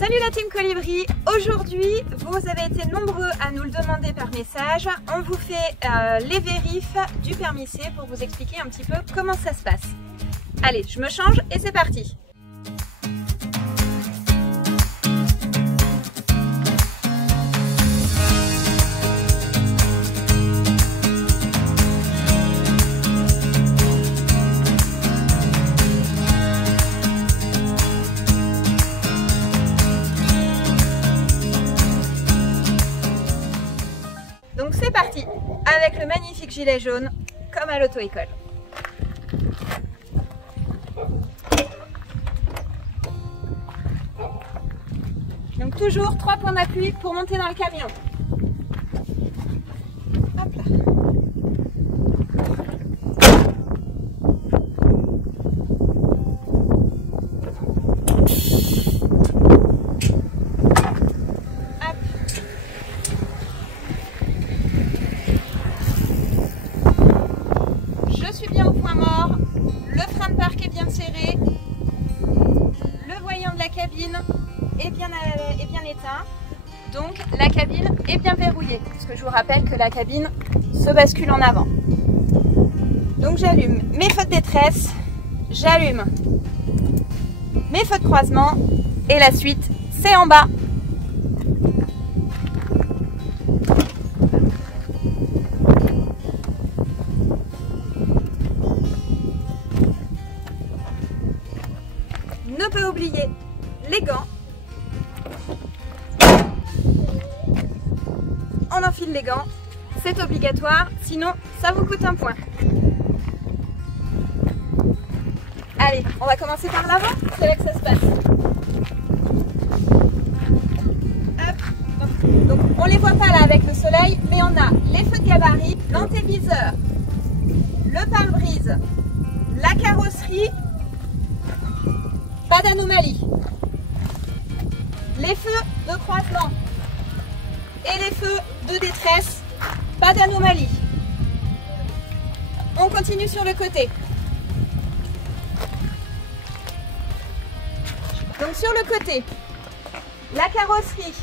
Salut la team Colibri, aujourd'hui vous avez été nombreux à nous le demander par message, on vous fait les vérifs du permis C pour vous expliquer un petit peu comment ça se passe. Allez, je me change et c'est parti. Donc c'est parti, avec le magnifique gilet jaune, comme à l'auto-école. Donc toujours 3 points d'appui pour monter dans le camion. Hop là. Je suis bien au point mort, le frein de parc est bien serré, le voyant de la cabine est bien éteint, donc la cabine est bien verrouillée, parce que je vous rappelle que la cabine se bascule en avant. Donc j'allume mes feux de détresse, j'allume mes feux de croisement, et la suite c'est en bas. Ne pas oublier les gants. On enfile les gants, c'est obligatoire, sinon ça vous coûte un point. Allez, on va commencer par l'avant, c'est là que ça se passe. Hop. Donc on les voit pas là avec le soleil, mais on a les feux de gabarit, l'antéviseur, le pare-brise, la carrosserie. Pas d'anomalie. Les feux de croisement et les feux de détresse, pas d'anomalie. On continue sur le côté. Donc sur le côté, la carrosserie,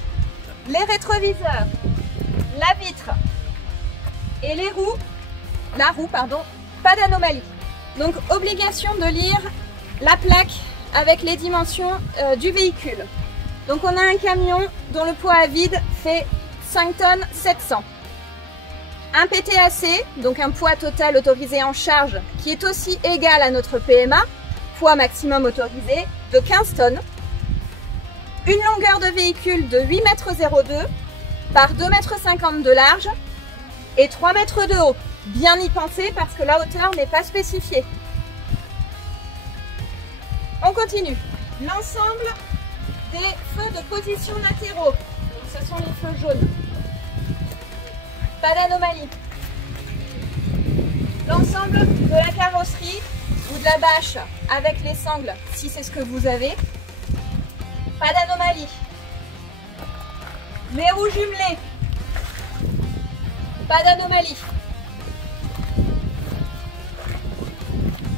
les rétroviseurs, la vitre et les roues, la roue pardon, pas d'anomalie. Donc obligation de lire la plaque avec les dimensions du véhicule. Donc on a un camion dont le poids à vide fait 5 tonnes 700. Un PTAC, donc un poids total autorisé en charge, qui est aussi égal à notre PMA, poids maximum autorisé de 15 tonnes. Une longueur de véhicule de 8,02 m par 2,50 m de large et 3 mètres de haut. Bien y penser parce que la hauteur n'est pas spécifiée. On continue. L'ensemble des feux de position latéraux. Donc, ce sont les feux jaunes. Pas d'anomalie. L'ensemble de la carrosserie ou de la bâche avec les sangles, si c'est ce que vous avez. Pas d'anomalie. Les roues jumelées. Pas d'anomalie.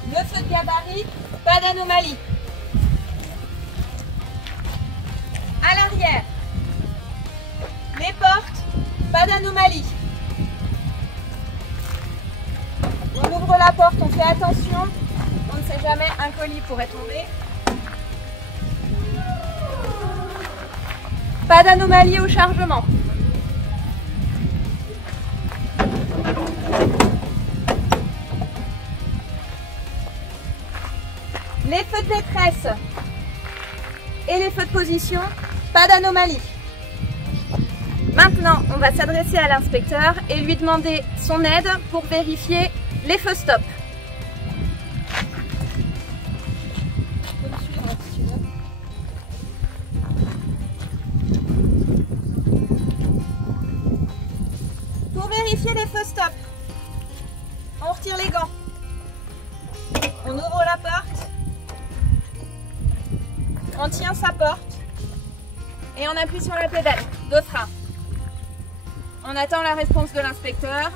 Le feu de gabarit. Pas d'anomalie. À l'arrière, les portes, pas d'anomalie. On ouvre la porte, on fait attention, on ne sait jamais, un colis pourrait tomber. Pas d'anomalie au chargement. Les feux de détresse et les feux de position, pas d'anomalie. Maintenant, on va s'adresser à l'inspecteur et lui demander son aide pour vérifier les feux stop. Pour vérifier les feux stop, on retire les gants, on ouvre la porte, on tient sa porte et on appuie sur la pédale de frein. On attend la réponse de l'inspecteur.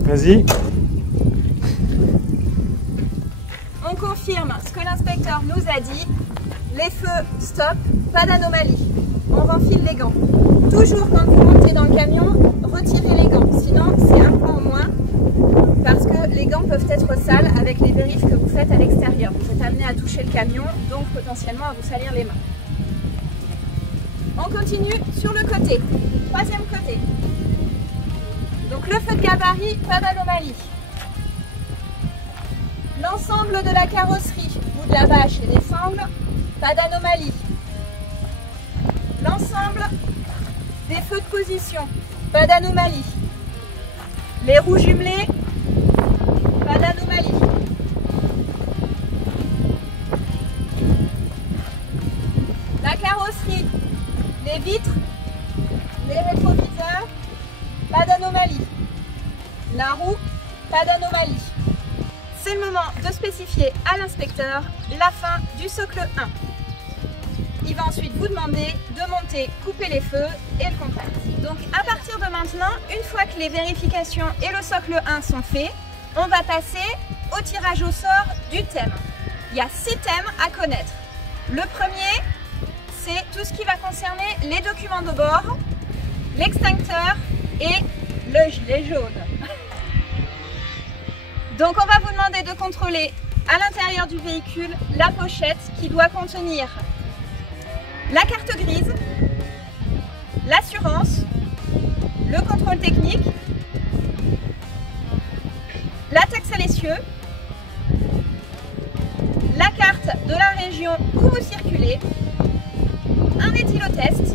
Vas-y. On On confirme ce que l'inspecteur nous a dit. Les feux, stop, pas d'anomalie. On renfile les gants. Toujours quand vous montez dans le camion, retirez les gants. Sinon, c'est un point en moins parce que les gants peuvent être sales avec les vérifs que vous faites à l'extérieur. Vous êtes amené à toucher le camion, donc potentiellement à vous salir les mains. On continue sur le côté. Troisième côté. Donc le feu de gabarit, pas d'anomalie. L'ensemble de la carrosserie, bout de la bâche et des sangles, pas d'anomalie. L'ensemble des feux de position, pas d'anomalie. Les roues jumelées, pas d'anomalie. La carrosserie, les vitres, les rétroviseurs, pas d'anomalie. La roue, pas d'anomalie. C'est le moment de spécifier à l'inspecteur la fin du socle 1. Il va ensuite vous demander de monter, couper les feux et le contact. Donc à partir de maintenant, une fois que les vérifications et le socle 1 sont faits, on va passer au tirage au sort du thème. Il y a 6 thèmes à connaître. Le premier, c'est tout ce qui va concerner les documents de bord, l'extincteur et le gilet jaune. Donc on va vous demander de contrôler à l'intérieur du véhicule la pochette qui doit contenir la carte grise, l'assurance, le contrôle technique, la taxe à l'essieu, la carte de la région où vous circulez, un éthylotest,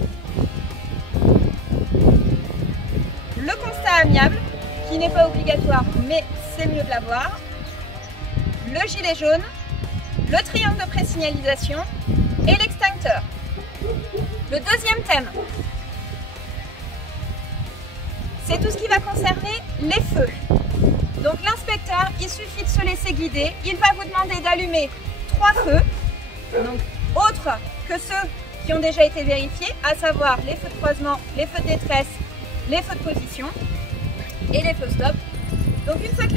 le constat amiable qui n'est pas obligatoire mais c'est mieux de l'avoir, le gilet jaune, le triangle de présignalisation et l'extincteur. Le deuxième thème, c'est tout ce qui va concerner les feux. Donc l'inspecteur, il suffit de se laisser guider, il va vous demander d'allumer 3 feux, donc autres que ceux qui ont déjà été vérifiés, à savoir les feux de croisement, les feux de détresse, les feux de position et les feux stop. Donc une fois que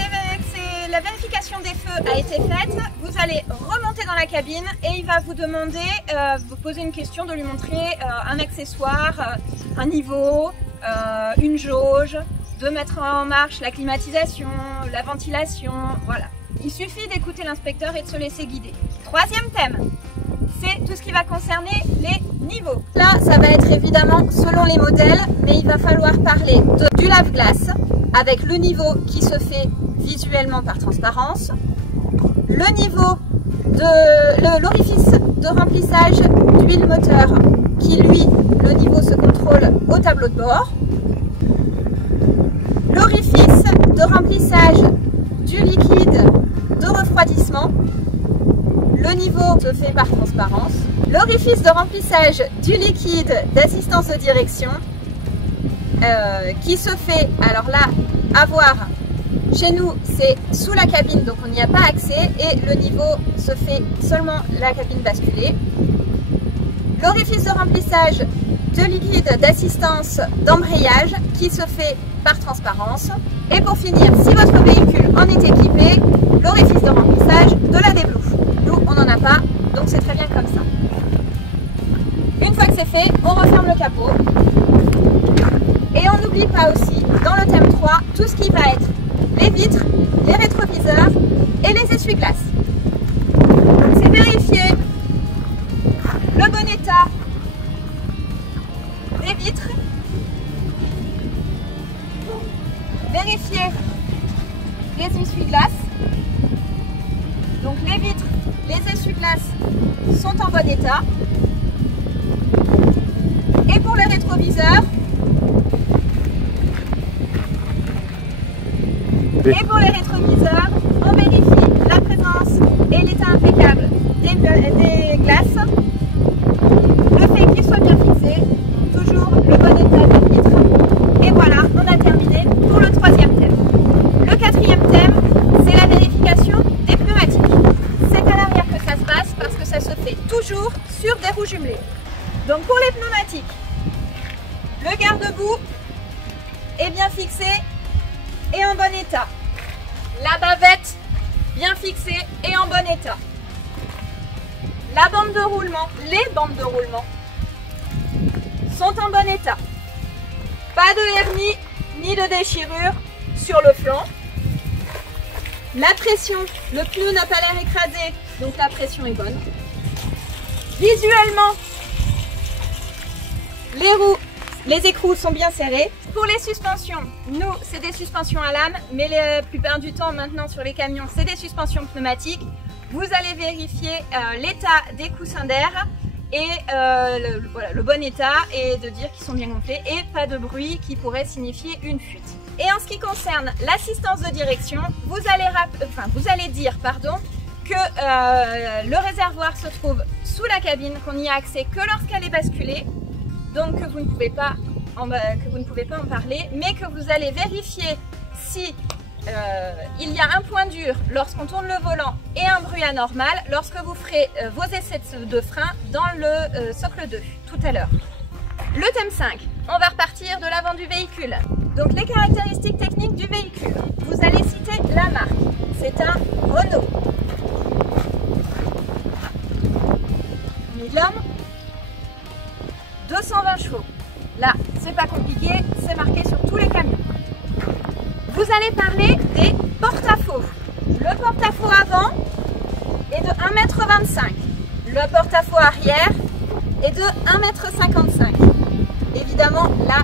la vérification des feux a été faite, vous allez remonter dans la cabine et il va vous demander, vous poser une question, de lui montrer un accessoire, un niveau, une jauge, de mettre en marche la climatisation, la ventilation, voilà. Il suffit d'écouter l'inspecteur et de se laisser guider. Troisième thème, c'est tout ce qui va concerner les niveaux. Là, ça va être évidemment selon les modèles, mais il va falloir parler du lave-glace avec le niveau qui se fait visuellement par transparence, le niveau de l'orifice de remplissage d'huile moteur qui lui, le niveau se contrôle au tableau de bord, l'orifice de remplissage du liquide de refroidissement, le niveau se fait par transparence, l'orifice de remplissage du liquide d'assistance de direction qui se fait, alors là, à voir, chez nous c'est sous la cabine donc on n'y a pas accès et le niveau se fait seulement la cabine basculée. L'orifice de remplissage de liquide d'assistance d'embrayage qui se fait par transparence. Et pour finir, si votre véhicule en est équipé, l'orifice de remplissage de la déblouf. Nous, on n'en a pas, donc c'est très bien comme ça. Une fois que c'est fait, on referme le capot. Et on n'oublie pas aussi, dans le thème 3, tout ce qui va être les vitres, les rétroviseurs et les essuie-glaces. C'est vérifier le bon état des vitres, vérifier les essuie-glaces. Donc les vitres, les essuie-glaces sont en bon état. Et pour les rétroviseurs, on vérifie la présence et l'état impeccable des glaces, le fait qu'ils soient bien fixés, toujours le bon état des vitres. Et voilà, on a terminé pour le troisième thème. Le quatrième thème, c'est la vérification des pneumatiques. C'est à l'arrière que ça se passe parce que ça se fait toujours sur des roues jumelées. Donc pour les pneumatiques, le garde-boue est bien fixé et en bon état. La bavette bien fixées et en bon état. La bande de roulement, les bandes de roulement sont en bon état. Pas de hernie ni de déchirure sur le flanc. La pression, le pneu n'a pas l'air écrasé, donc la pression est bonne. Visuellement, les roues, les écrous sont bien serrés. Pour les suspensions, nous, c'est des suspensions à lame, mais la plupart du temps, maintenant, sur les camions, c'est des suspensions pneumatiques. Vous allez vérifier l'état des coussins d'air et le bon état et de dire qu'ils sont bien gonflés et pas de bruit qui pourrait signifier une fuite. Et en ce qui concerne l'assistance de direction, vous allez dire que le réservoir se trouve sous la cabine, qu'on n'y a accès que lorsqu'elle est basculée, donc que vous ne pouvez pas en parler, mais que vous allez vérifier si il y a un point dur lorsqu'on tourne le volant et un bruit anormal lorsque vous ferez vos essais de frein dans le socle 2 tout à l'heure. Le thème 5, on va repartir de l'avant du véhicule. Donc les caractéristiques techniques du véhicule. Vous allez citer la marque. C'est un Renault. Millennium, 220 chevaux. Là, c'est pas compliqué, c'est marqué sur tous les camions. Vous allez parler des porte-à-faux. Le porte-à-faux avant est de 1,25 m. Le porte-à-faux arrière est de 1,55 m. Évidemment, là,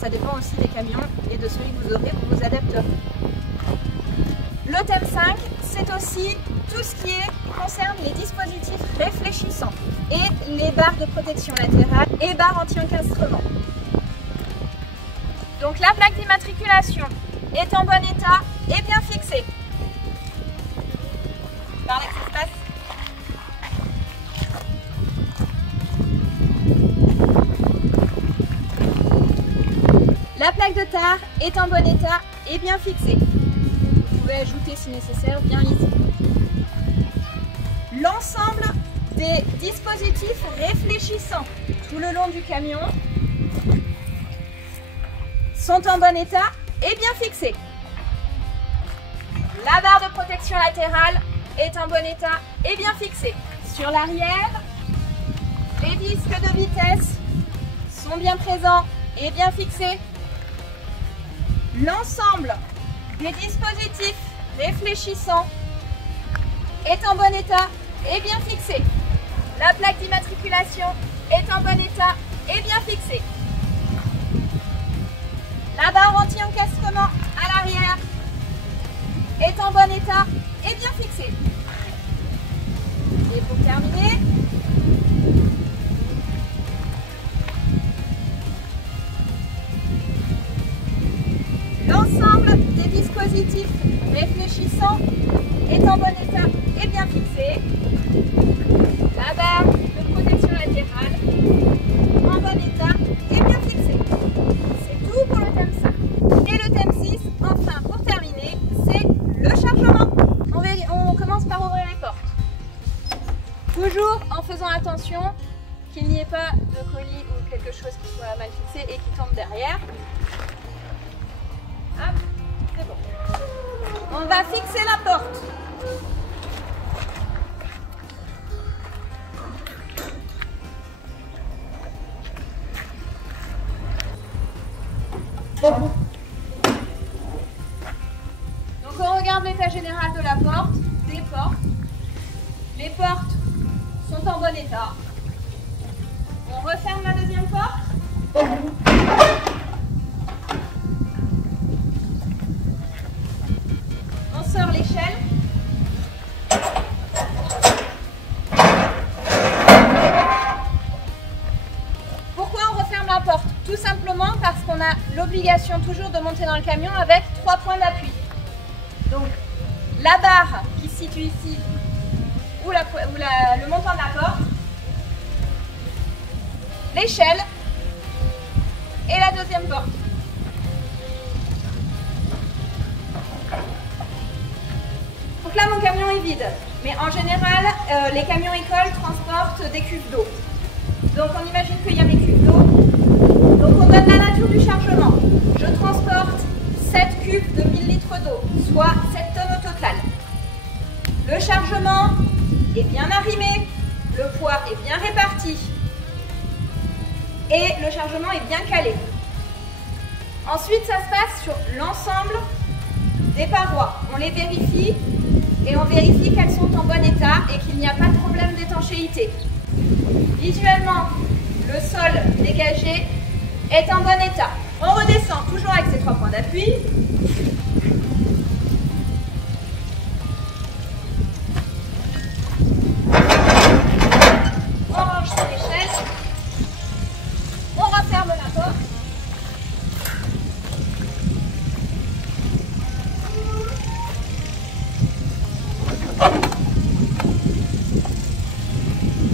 ça dépend aussi des camions et de celui que vous aurez, vous vous adapterez. Le thème 5, c'est aussi tout ce qui concerne les dispositifs réfléchissants et les barres de protection latérale et barres anti-encastrement. Donc la plaque d'immatriculation est en bon état et bien fixée. Par là que ça se passe. La plaque de tare est en bon état et bien fixée. Vous pouvez ajouter si nécessaire, bien lisible. L'ensemble des dispositifs réfléchissants tout le long du camion sont en bon état et bien fixés. La barre de protection latérale est en bon état et bien fixée. Sur l'arrière, les disques de vitesse sont bien présents et bien fixés. L'ensemble des dispositifs réfléchissants est en bon état et bien fixé. La plaque d'immatriculation est en bon état et bien fixée. La barre anti-encastrement à l'arrière est en bon état et bien fixée. Et pour terminer, l'ensemble des dispositifs réfléchissants est en bon état et bien fixé. La barre de protection latérale en bon état et bien fixée. C'est tout pour le thème 5. Et le thème 6, enfin pour terminer, c'est le chargement. On commence par ouvrir les portes. Toujours en faisant attention qu'il n'y ait pas de colis ou quelque chose qui soit mal fixé et qui tombe derrière. Hop, c'est bon. On va fixer la porte. Donc on regarde l'état général de la porte, des portes. Les portes sont en bon état. On referme la deuxième porte. On sort l'échelle. Pourquoi on referme la porte? Tout simplement parce qu'on a l'obligation toujours de monter dans le camion avec 3 points d'appui. Donc la barre qui se situe ici, ou le montant de la porte, l'échelle et la deuxième porte. Donc là mon camion est vide, mais en général les camions écoles transportent des cuves d'eau. Donc on imagine qu'il y a des cuves d'eau. Donc on donne la nature du chargement. Je transporte 7 cubes de 1000 litres d'eau, soit 7 tonnes au total. Le chargement est bien arrimé, le poids est bien réparti et le chargement est bien calé. Ensuite, ça se passe sur l'ensemble des parois. On les vérifie et on vérifie qu'elles sont en bon état et qu'il n'y a pas de problème d'étanchéité. Visuellement, le sol dégagé est en bon état. On redescend toujours avec ces 3 points d'appui. On range sur l'échelle. On referme la porte.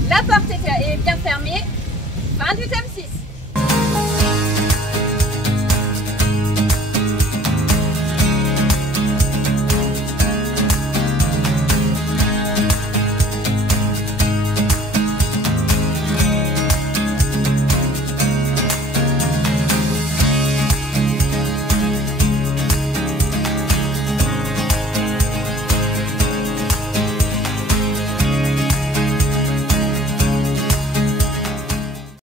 La porte est bien fermée. Fin du thème 6.